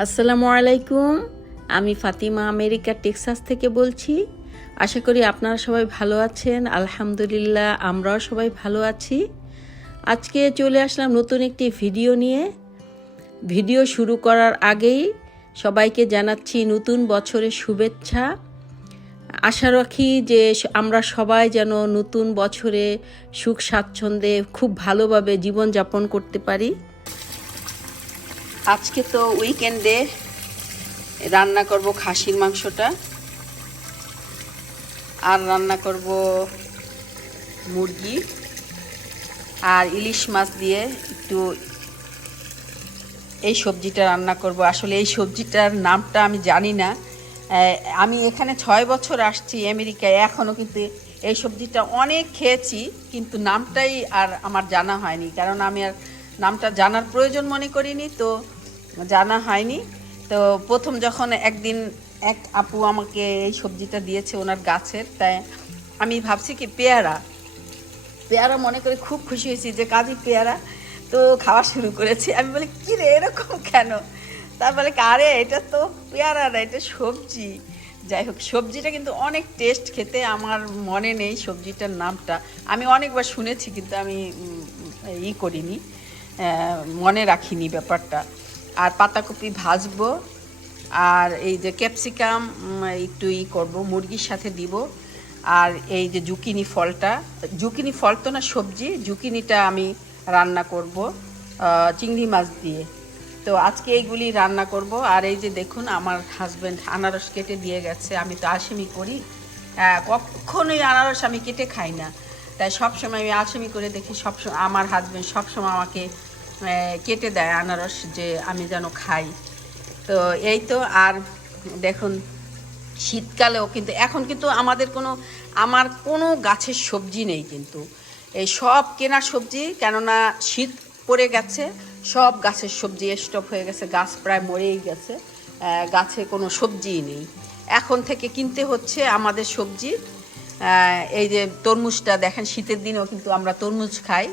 আসসালামু আলাইকুম। আমি ফাতিমা আমেরিকা টেক্সাস থেকে বলছি। আশা করি আপনারা সবাই ভালো আছেন। আলহামদুলিল্লাহ আমরাও সবাই ভালো আছি। আজকে চলে আসলাম নতুন একটি ভিডিও নিয়ে। ভিডিও শুরু করার আগেই সবাইকে জানাচ্ছি নতুন বছরের শুভেচ্ছা। আশা রাখি যে আমরা সবাই যেন নতুন বছরে সুখ স্বাচ্ছন্দ্যে খুব ভালোভাবে জীবনযাপন করতে পারি। আজকে তো উইকেন্ডে রান্না করব খাসির মাংসটা, আর রান্না করব মুরগি আর ইলিশ মাছ দিয়ে একটু এই সবজিটা রান্না করব। আসলে এই সবজিটার নামটা আমি জানি না। আমি এখানে 6 বছর আসছি আমেরিকায়, এখনও কিন্তু এই সবজিটা অনেক খেয়েছি, কিন্তু নামটাই আর আমার জানা হয়নি, কারণ আমি আর নামটা জানার প্রয়োজন মনে করিনি, তো জানা হয়নি। তো প্রথম যখন একদিন এক আপু আমাকে এই সবজিটা দিয়েছে ওনার গাছের, তাই আমি ভাবছি কি পেয়ারা মনে করে খুব খুশি হয়েছি যে কাজী পেয়ারা, তো খাওয়া শুরু করেছি। আমি বলি কী রে এরকম কেন? তারপরে আরে এটা তো পেয়ারা না, এটা সবজি। যাই হোক, সবজিটা কিন্তু অনেক টেস্ট খেতে। আমার মনে নেই সবজিটার নামটা, আমি অনেকবার শুনেছি কিন্তু আমি করিনি, মনে রাখিনি ব্যাপারটা। আর পাতাকপি ভাজবো, আর এই যে ক্যাপসিকাম একটু করব, মুরগির সাথে দিব। আর এই যে জুকিনি ফল তো না, সবজি জুকিনিটা আমি রান্না করব চিংড়ি মাছ দিয়ে। তো আজকে এইগুলি রান্না করব। আর এই যে দেখুন আমার হাজব্যান্ড আনারস কেটে দিয়ে গেছে। আমি তো আলসেমি করি, কখনোই আনারস আমি কেটে খাই না, তাই সবসময় আমি আলসেমি করে দেখি। সবসময় আমার হাজব্যান্ড সবসময় আমাকে কেটে দেয় আনারস, যে আমি যেন খাই। তো এই তো। আর দেখুন শীতকালেও কিন্তু এখন কিন্তু আমার কোনো গাছের সবজি নেই, কিন্তু এই সব কেনা সবজি, কেননা শীত পড়ে গেছে, সব গাছের সবজি স্টপ হয়ে গেছে, গাছ প্রায় মরেই গেছে, গাছে কোনো সবজিই নেই। এখন থেকে কিনতে হচ্ছে আমাদের সবজি। এই যে তরমুজটা দেখেন, শীতের দিনেও কিন্তু আমরা তরমুজ খাই,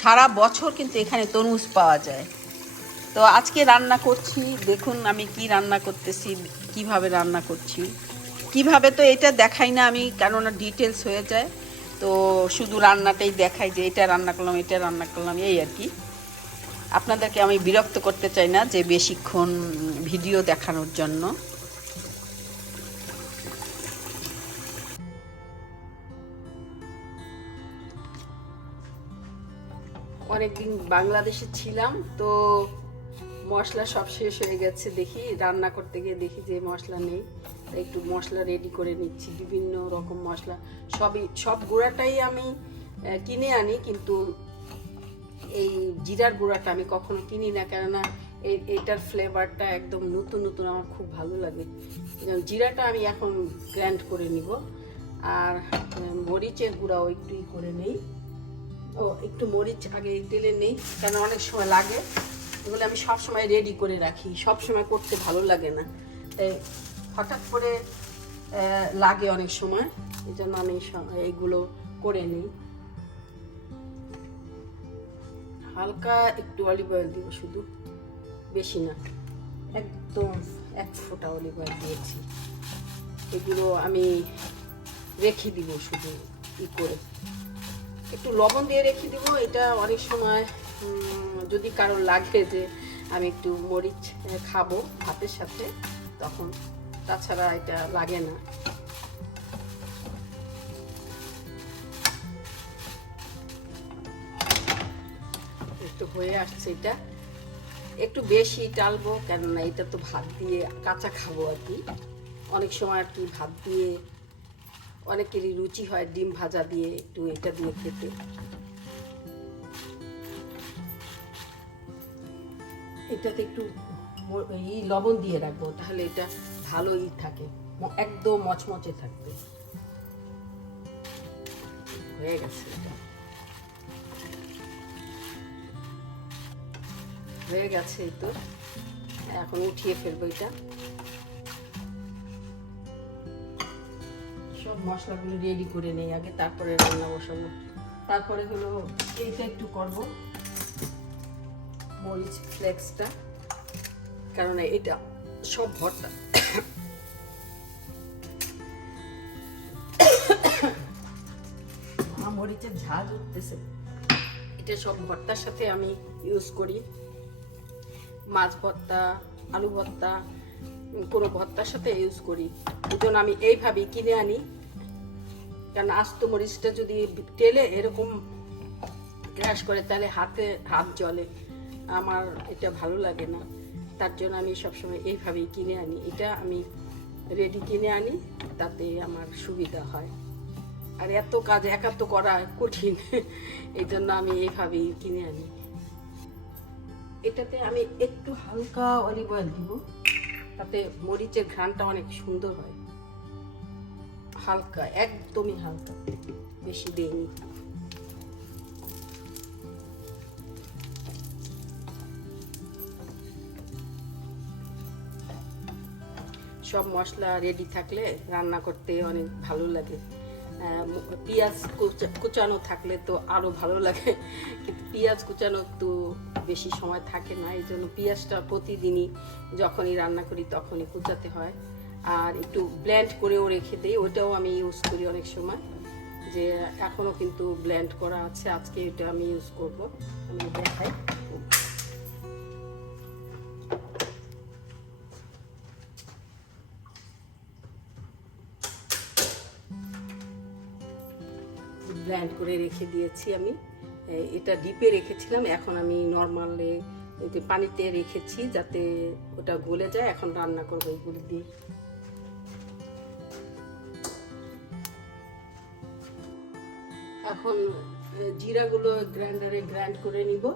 সারা বছর কিন্তু এখানে তরমুজ পাওয়া যায়। তো আজকে রান্না করছি, দেখুন আমি কি রান্না করতেছি, কিভাবে রান্না করছি, কিভাবে তো এটা দেখাই না আমি, কেননা ডিটেলস হয়ে যায়। তো শুধু রান্নাটাই দেখাই যে এটা রান্না করলাম, এটা রান্না করলাম, এই আর কি। আপনাদেরকে আমি বিরক্ত করতে চাই না যে বেশিক্ষণ ভিডিও দেখানোর জন্য। অনেকদিন বাংলাদেশে ছিলাম, তো মশলা সব শেষ হয়ে গেছে। দেখি রান্না করতে গিয়ে দেখি যে মশলা নেই, তাই একটু মশলা রেডি করে নিচ্ছি। বিভিন্ন রকম মশলা, সব গুঁড়াটাই আমি কিনে আনি, কিন্তু এই জিরার গুঁড়াটা আমি কখনো কিনি না, কেননা এইটার ফ্লেভারটা একদম নতুন নতুন, আমার খুব ভালো লাগে। জিরাটা আমি এখন গ্রাইন্ড করে নিব। আর মরিচের গুঁড়াও একটু করে নেই। একটু মরিচ আগে তেলে নেই, কেন অনেক সময় লাগে। এগুলো আমি সবসময় রেডি করে রাখি, সবসময় করতে ভালো লাগে না, তাই হঠাৎ করে লাগে অনেক সময়, এই জন্য আমি এইগুলো করে নিই। হালকা একটু অলিভ অয়েল দিব, শুধু, বেশি না, একদম 1 ফোঁটা অলিভ অয়েল দিয়েছি। এগুলো আমি রেখে দিব শুধু করে, একটু লবণ দিয়ে রেখে দিব। এটা অনেক সময় যদি কারোর লাগে যে আমি একটু মরিচ খাবো ভাতের সাথে, তখন, তাছাড়া এটা লাগে না। একটু হয়ে আসছে, এটা একটু বেশি টালবো, কেননা এটা তো ভাত দিয়ে কাঁচা খাবো আর কি। অনেক সময় আর কি ভাত দিয়ে অনেকেরই রুচি হয় ডিম ভাজা দিয়ে একটু এটা দিয়ে খেতে। এটাতে একটু লবণ দিয়ে রাখবো, তাহলে এটা ভালোই থাকে, একদম মচমচে থাকবে। হয়ে গেছে, এটা হয়ে গেছে। এই তো এখন উঠিয়ে ফেলবো এটা। সব মশলাগুলো রেডি করে নেই আগে, তারপরে রান্না বসাবো। তারপরে হলো এইটা একটু করব, মরিচ ফ্লেক্সটা কারণ এটা সব ভর্তা। মরিচের ঝাঁজ উঠতেছে। এটা সব ভর্তার সাথে আমি ইউজ করি, মাছ ভর্তা, আলু ভর্তা, কোনো ভর্তার সাথে ইউজ করি। এই জন্য আমি এইভাবেই কিনে আনি, কারণ আস্ত মরিচটা যদি তেলে এরকম ক্র্যাশ করে তাহলে হাত জ্বলে, আমার এটা ভালো লাগে না। তার জন্য আমি সবসময় এইভাবেই কিনে আনি। এটা আমি রেডি কিনে আনি, তাতে আমার সুবিধা হয়। আর এত কাজ একা তো করা কঠিন, এই জন্য আমি এইভাবেই কিনে আনি। এটাতে আমি একটু হালকা অলিভ অয়েল দিব, তাতে মরিচের ঘ্রাণটা অনেক সুন্দর হয়। হালকা, একদমই হালকা, বেশি দেইনি। সব মশলা রেডি থাকলে রান্না করতে অনেক ভালো লাগে। পেঁয়াজ কুচানো থাকলে তো আরো ভালো লাগে, কিন্তু পেঁয়াজ কুচানো তো বেশি সময় থাকে না, এই জন্য পেঁয়াজটা প্রতিদিনই যখনই রান্না করি তখনই কুচাতে হয়। আর একটু ব্লেন্ড করেও রেখে দিই, ওটাও আমি ইউজ করি অনেক সময়। যে এখনো কিন্তু ব্লেন্ড করা আছে, আজকে এটা আমি ইউজ করব, আমি দেখাই। ব্লেন্ড করে রেখে দিয়েছি আমি। এটা ডিপে রেখেছিলাম, এখন আমি নর্মালে পানিতে রেখেছি যাতে ওটা গলে যায়। এখন রান্না করবো এগুলো দিয়ে। এখন জিরাগুলো গ্রাইন্ডারে গ্রাইন্ড করে নিব।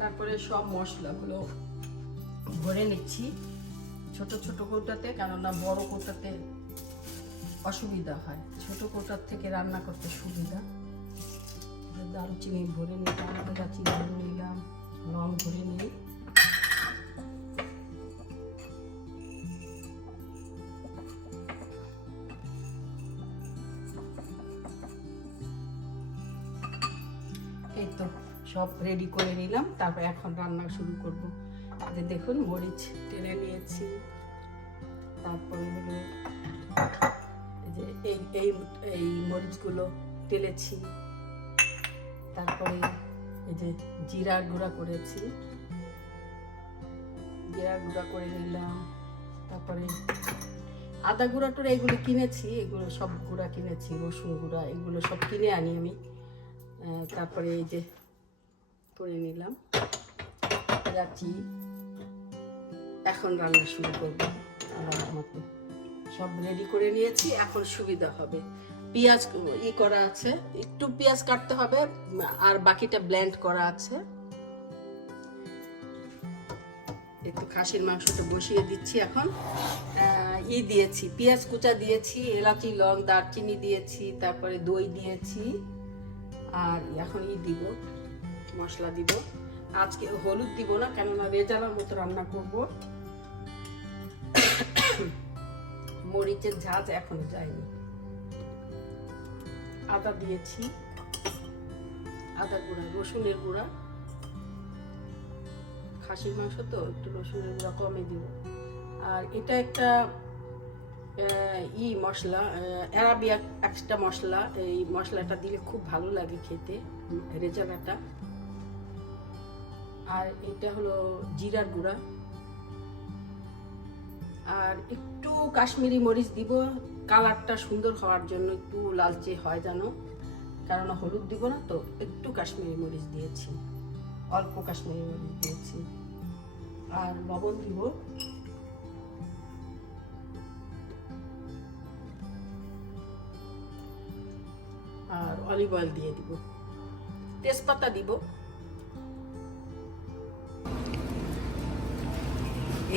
তারপরে সব মশলাগুলো ভরে নিচ্ছি ছোট ছোট কৌটাতে, কেননা বড় কৌটাতে অসুবিধা হয়, ছোট কৌটার থেকে রান্না করতে সুবিধা। দারুচিনি ভরে নিলাম, এলাচি ভরে নিলাম, লং ভরে নিই। এই তো সব রেডি করে নিলাম, তারপর এখন রান্না শুরু করব। দেখুন মরিচ টেনে নিয়েছি, তারপরে হলো যে এই মরিচগুলো টেলেছি, তারপরে এই যে জিরা গুঁড়া করেছি, জিরা গুঁড়া করে নিলাম। তারপরে আদা গুঁড়া টুড়া এগুলো কিনেছি, এগুলো সব গুঁড়া কিনেছি, রসুন গুঁড়া এগুলো সব কিনে আনি আমি। তারপরে এই যে করে নিলাম এলাচি। এখন রান্না শুরু করবো। মতো সব রেডি করে নিয়েছি, এখন সুবিধা হবে। পেঁয়াজ করা আছে, একটু পেঁয়াজ কাটতে হবে, আর বাকিটা ব্লেন্ড করা আছে। একটু খাসির মাংসটা বসিয়ে দিচ্ছি। এখন দিয়েছি, পেঁয়াজ কুচা দিয়েছি, এলাচি লং দারচিনি দিয়েছি, তারপরে দই দিয়েছি, আর এখন দিব মশলা দিব। আজকে হলুদ দিব না, কেননা রেজালার মতো রান্না করব। মরিচের ঝাঁজ এখন যায়নি। আদা দিয়েছি, আদা গুঁড়া, রসুনের গুঁড়া, খাসির মাংস তো একটু রসুনের গুঁড়া কমে দিব। আর এটা একটা মশলা, অ্যারাবিয়া একটা মশলা, এই মশলাটা দিলে খুব ভালো লাগে খেতে, রেজালাটা। আর এটা হলো জিরার গুঁড়া, আর একটু কাশ্মীরি মরিচ দিব কালারটা সুন্দর হওয়ার জন্য, একটু লালচে হয় যেন, কারণ হলুদ দিব না তো, একটু কাশ্মীরি মরিচ দিয়েছি। অল্প কাশ্মীরি মরিচ দিয়েছি, আর লবণ দিব, আর অলিভ অয়েল দিয়ে দিব, তেজপাতা দিব।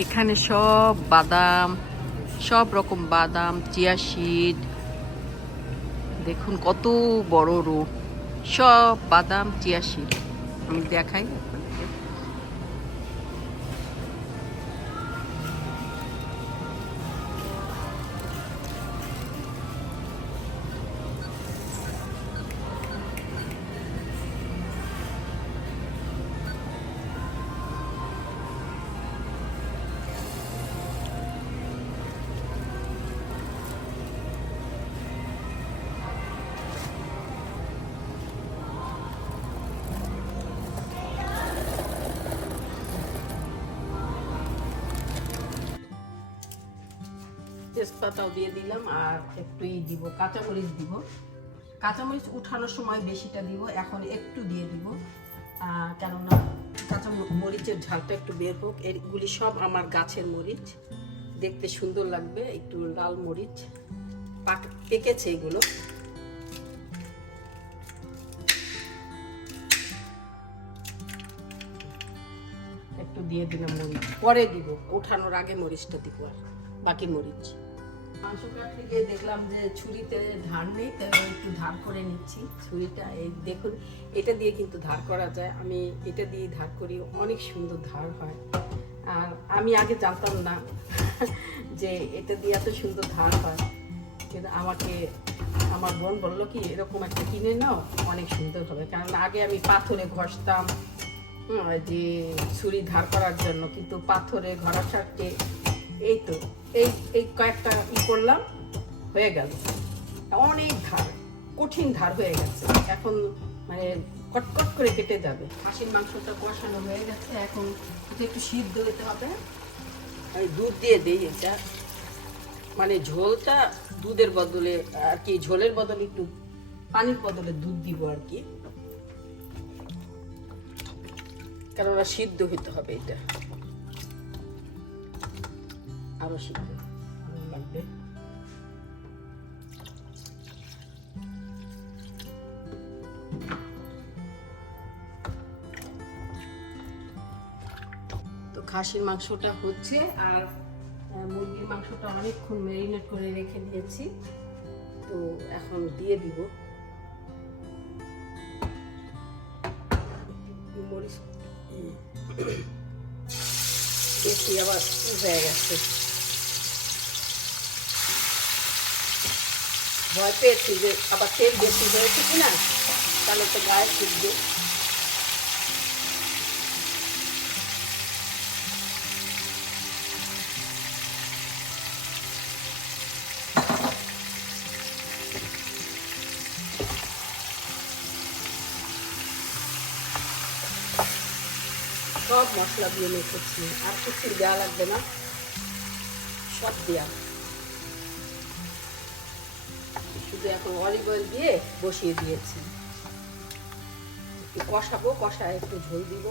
এখানে সব বাদাম, সব রকম বাদাম, চিয়া সিড, দেখুন কত বড় রো, সব বাদাম চিয়া সিড। আমি দেখাই আপনাদেরকে। তেজপাতাও দিয়ে দিলাম, আর একটু দিব, কাঁচামরিচ দিব। কাঁচামরিচ উঠানোর সময় বেশিটা দিব, এখন একটু দিয়ে দিব, কেননা কাঁচা মরিচের ঝালটা একটু বের হোক। এগুলি সব আমার গাছের মরিচ, দেখতে সুন্দর লাগবে। একটু লাল মরিচ পেকেছে এগুলো। একটু দিয়ে দিলাম মরিচ, পরে দিব, ওঠানোর আগে মরিচটা দিব। আর বাকি মরিচ মাংস কাটতে গিয়ে দেখলাম যে ছুরিতে ধার নেই, তাই একটু ধার করে নিচ্ছি ছুরিটা। এই দেখুন, এটা দিয়ে কিন্তু ধার করা যায়। আমি এটা দিয়ে ধার করি, অনেক সুন্দর ধার হয়। আর আমি আগে জানতাম না যে এটা দিয়ে এত সুন্দর ধার হয়, কিন্তু আমাকে আমার বোন বললো কি এরকম একটা কিনে নাও, অনেক সুন্দর হবে। কারণ আগে আমি পাথরে ঘষতাম যে ছুরি ধার করার জন্য, কিন্তু পাথরে ঘষা সারতে এই তো এই কয়েকটা করলাম, হয়ে গেল। অনেক ধার, কঠিন ধার হয়ে গেছে, এখন মানে কটকট করে কেটে যাবে। খাসির মাংসটা কষানো হয়ে গেছে, এখন এটা একটু সিদ্ধ হতে হবে। আমি দুধ দিয়ে দিই, এটা মানে ঝোলটা দুধের বদলে আর কি, ঝোলের বদলে একটু পানির বদলে দুধ দিব আর কি, কেননা সিদ্ধ হতে হবে। এটা আরো সিদ্ধ লাগবে। তো খাসির মাংসটা হচ্ছে, আর মুরগির মাংসটা অনেকক্ষণ ম্যারিনেট করে রেখে দিয়েছি, তো এখন দিয়ে দিব। মরিচ বেশি আবার হয়ে গেছে, ভয় পেয়েছি যে আবার তেল বেশি হয়েছে কিনা, তাহলে তো গায়ে শিখবে। সব মশলা দিয়ে মেখেছি, আর কিছু দেওয়া লাগবে না, সব দেওয়া। শুধু এখন অলিভ অয়েল দিয়ে বসিয়ে দিয়েছি, কষাবো, কষায় একটু ঝোল দিব।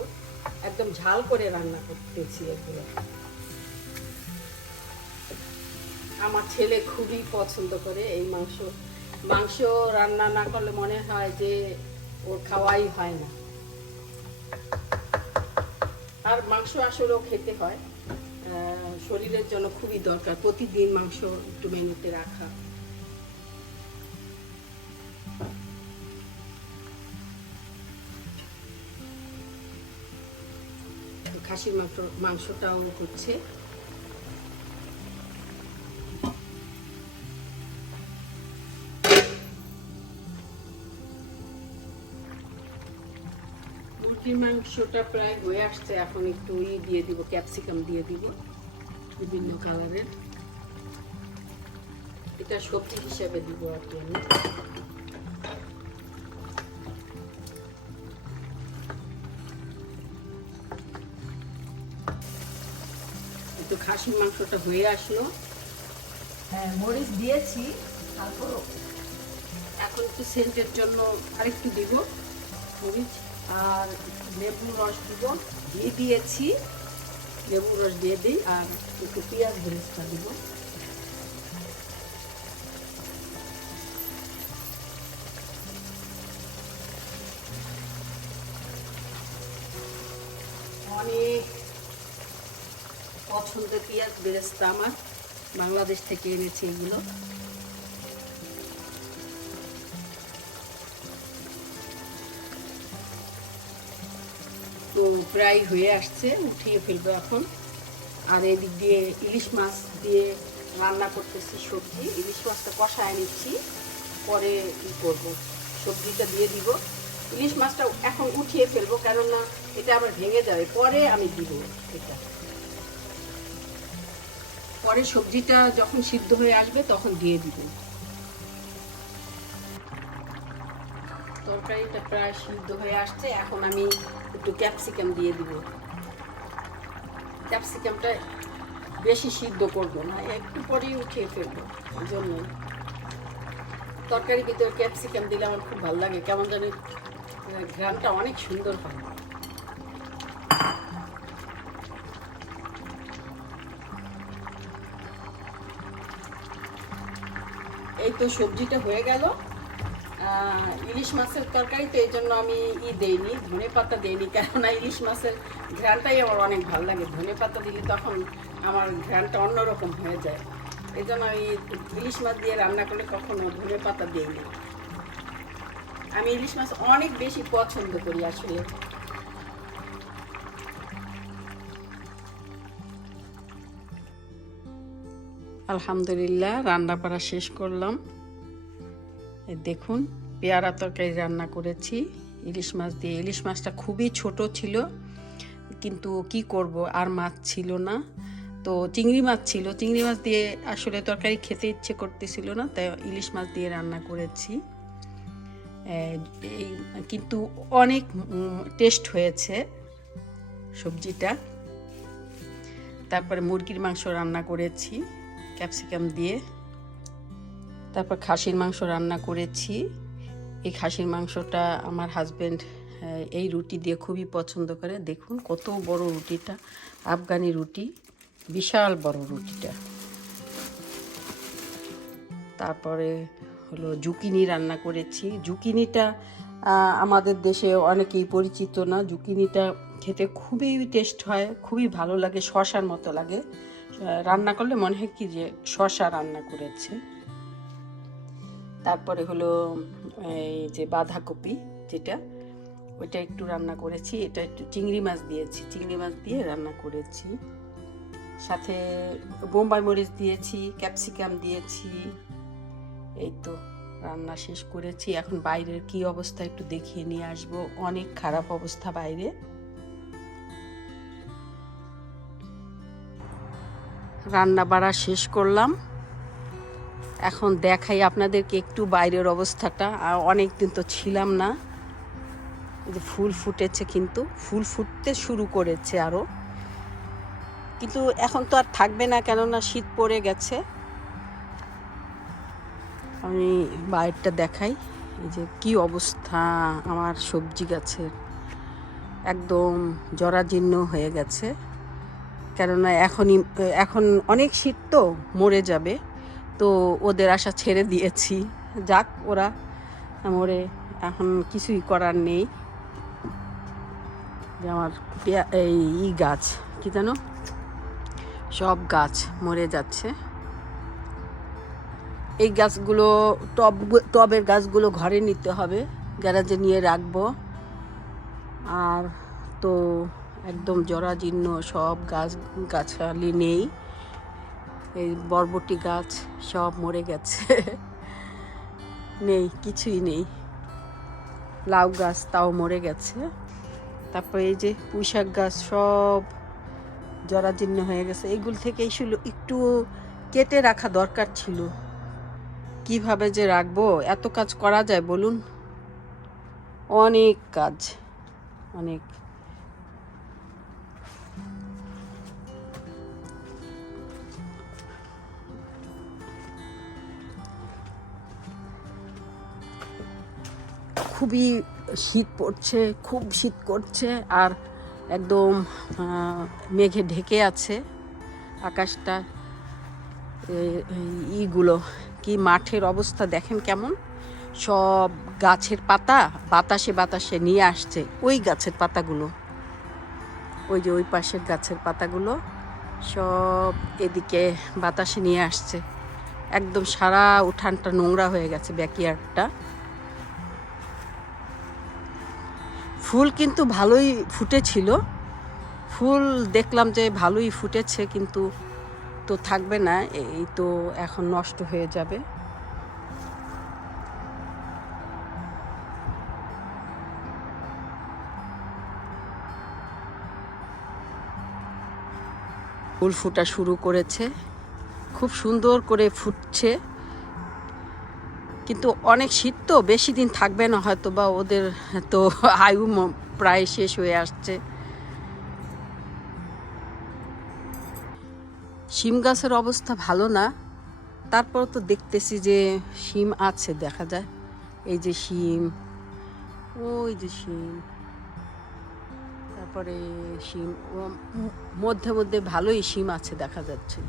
একদম ঝাল করে রান্না করতেছি এগুলো। আমার ছেলে খুবই পছন্দ করে এই মাংস। মাংস রান্না না করলে মনে হয় যে ওর খাওয়াই হয় না। আর মাংস আসলেও খেতে হয়, শরীরের জন্য খুবই দরকার প্রতিদিন মাংস একটু মেনুতে রাখা। খাসির মাংসটাও হচ্ছে। মুরগির মাংসটা প্রায় হয়ে আসছে, এখন একটু দিয়ে দিব, ক্যাপসিকাম দিয়ে দিব বিভিন্ন কালারের। এটা সবজি হিসাবে দিব আর কি। আমি একটু খাসির মাংসটা হয়ে আসলো, হ্যাঁ মরিচ দিয়েছি, তারপর এখন একটু সেন্টের জন্য আরেকটু দিব মরিচ। আর লেবু রস দিব, দিয়ে দিয়েছি, লেবু রস দিয়ে দিই, আর একটু পেঁয়াজ বেরেস্তা দিব। অনেক পছন্দের পেঁয়াজ বেরেস্তা আমার, বাংলাদেশ থেকে এনেছে এগুলো। তো প্রায় হয়ে আসছে, উঠিয়ে ফেলবো এখন। আর এদিক দিয়ে ইলিশ মাছ দিয়ে রান্না করতেছি সবজি, ইলিশ মাছটা কষায় নিচ্ছি, পরে ই করবো, সবজিটা দিয়ে দিব। ইলিশ মাছটা এখন উঠিয়ে ফেলবো, কেননা এটা আবার ভেঙে যাবে, পরে আমি দিব এটা। পরে সবজিটা যখন সিদ্ধ হয়ে আসবে তখন দিয়ে দিব। তরকারিটা প্রায় সিদ্ধ হয়ে আসছে, এখন আমি একটু ক্যাপসিকাম দিয়ে দিব। ক্যাপসিকামটা বেশি সিদ্ধ করব না, একটু পরেই উঠিয়ে ফেলবো। ওই জন্য তরকারির ভিতরে ক্যাপসিকাম দিলে আমার খুব ভালো লাগে, কেমন জানি ঘ্রাণটা অনেক সুন্দর হয়। এই তো সবজিটা হয়ে গেল। ইলিশ মাছের তরকারি তো, এই জন্য আমি দেইনি, ধনে পাতা দেইনি, কেননা ইলিশ মাছের ঘ্রাণটাই আমার অনেক ভালো লাগে। ধনে পাতা দিলে তখন আমার ঘ্রাণটা অন্যরকম হয়ে যায়, এই জন্য আমি ইলিশ মাছ দিয়ে রান্না করলে কখনো ধনে পাতা দিইনি। আমি ইলিশ মাছ অনেক বেশি পছন্দ করি আসলে। আলহামদুলিল্লাহ, রান্না করা শেষ করলাম। দেখুন, পেয়ারা তরকারি রান্না করেছি ইলিশ মাছ দিয়ে। ইলিশ মাছটা খুবই ছোট ছিল, কিন্তু কি করব, আর মাছ ছিল না, তো চিংড়ি মাছ ছিল। চিংড়ি মাছ দিয়ে আসলে তরকারি খেতে ইচ্ছে করতেছিল না, তাই ইলিশ মাছ দিয়ে রান্না করেছি। কিন্তু অনেক টেস্ট হয়েছে সবজিটা। তারপরে মুরগির মাংস রান্না করেছি ক্যাপসিকাম দিয়ে। তারপর খাসির মাংস রান্না করেছি। এই খাসির মাংসটা আমার হাজব্যান্ড এই রুটি দিয়ে খুবই পছন্দ করে। দেখুন কত বড় রুটিটা, আফগানি রুটি, বিশাল বড় রুটিটা। তারপরে হলো জুকিনি রান্না করেছি। জুকিনিটা আমাদের দেশে অনেকেই পরিচিত না। জুকিনিটা খেতে খুবই টেস্ট হয়, খুবই ভালো লাগে, শসার মতো লাগে। রান্না করলে মনে হয় কি যে শসা রান্না করেছে। তারপরে হলো এই যে বাঁধাকপি, যেটা ওইটা একটু রান্না করেছি। এটা একটু চিংড়ি মাছ দিয়েছি, চিংড়ি মাছ দিয়ে রান্না করেছি। সাথে বোম্বাই মরিচ দিয়েছি, ক্যাপসিকাম দিয়েছি। এই তো রান্না শেষ করেছি। এখন বাইরের কি অবস্থা একটু দেখিয়ে নিয়ে আসবো। অনেক খারাপ অবস্থা বাইরে। রান্না বাড়া শেষ করলাম, এখন দেখাই আপনাদেরকে একটু বাইরের অবস্থাটা। আর অনেক দিন তো ছিলাম না। এই যে ফুল ফুটেছে, কিন্তু ফুল ফুটতে শুরু করেছে আরও, কিন্তু এখন তো আর থাকবে না, কেননা শীত পড়ে গেছে। আমি বাইরেটা দেখাই। এই যে কি অবস্থা আমার সবজি গাছের, একদম জরাজীর্ণ হয়ে গেছে, কেননা এখন অনেক শীত তো মরে যাবে, তো ওদের আশা ছেড়ে দিয়েছি। যাক, ওরা মরে, এখন কিছুই করার নেই। যে আমার এই গাছ কি জানো, সব গাছ মরে যাচ্ছে। এই গাছগুলো টবের গাছগুলো ঘরে নিতে হবে, গ্যারাজে নিয়ে রাখবো। আর তো একদম জরাজীর্ণ সব গাছালি নেই। এই বরবটি গাছ সব মরে গেছে, নেই, কিছুই নেই। লাউ গাছ তাও মরে গেছে। তারপরে এই যে পুঁইশাক গাছ সব জরাজীর্ণ হয়ে গেছে। এইগুলো থেকে একটু কেটে রাখা দরকার ছিল। কিভাবে যে রাখবো, এত কাজ করা যায় বলুন? অনেক কাজ, অনেক। খুবই শীত পড়ছে, খুব শীত করছে, আর একদম মেঘে ঢেকে আছে আকাশটা। ইগুলো কি মাঠের অবস্থা দেখেন কেমন, সব গাছের পাতা বাতাসে বাতাসে নিয়ে আসছে। ওই গাছের পাতাগুলো, ওই যে ওই পাশের গাছের পাতাগুলো সব এদিকে বাতাসে নিয়ে আসছে। একদম সারা উঠানটা নোংরা হয়ে গেছে, ব্যাকইয়ার্ডটা। ফুল কিন্তু ভালোই ফুটেছিল, ফুল দেখলাম যে ভালোই ফুটেছে, কিন্তু তো থাকবে না, এই তো এখন নষ্ট হয়ে যাবে। ফুল ফুটা শুরু করেছে, খুব সুন্দর করে ফুটছে, কিন্তু অনেক শীত তো, বেশি দিন থাকবে না হয়তো, বা ওদের তো আয়ু প্রায় শেষ হয়ে আসছে। শিম গাছের অবস্থা ভালো না, তারপর তো দেখতেছি যে শিম আছে, দেখা যায় এই যে শিম, ওই যে শিম, তারপরে শিম মধ্যে মধ্যে ভালোই শিম আছে দেখা যাচ্ছে।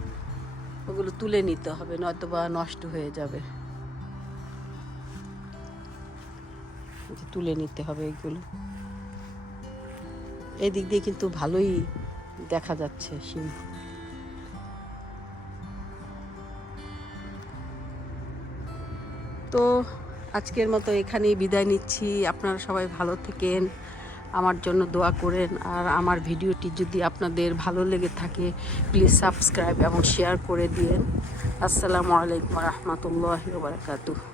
ওগুলো তুলে নিতে হবে, নয়তো বা নষ্ট হয়ে যাবে। তুলে নিতে হবে এগুলো। এই দিক দিয়ে কিন্তু ভালোই দেখা যাচ্ছে শিম। তো আজকের মতো এখানেই বিদায় নিচ্ছি। আপনারা সবাই ভালো থাকেন, আমার জন্য দোয়া করেন, আর আমার ভিডিওটি যদি আপনাদের ভালো লেগে থাকে প্লিজ সাবস্ক্রাইব এবং শেয়ার করে দিন। আসসালামু আলাইকুম ওয়া রাহমাতুল্লাহি ওয়া বারাকাতুহু।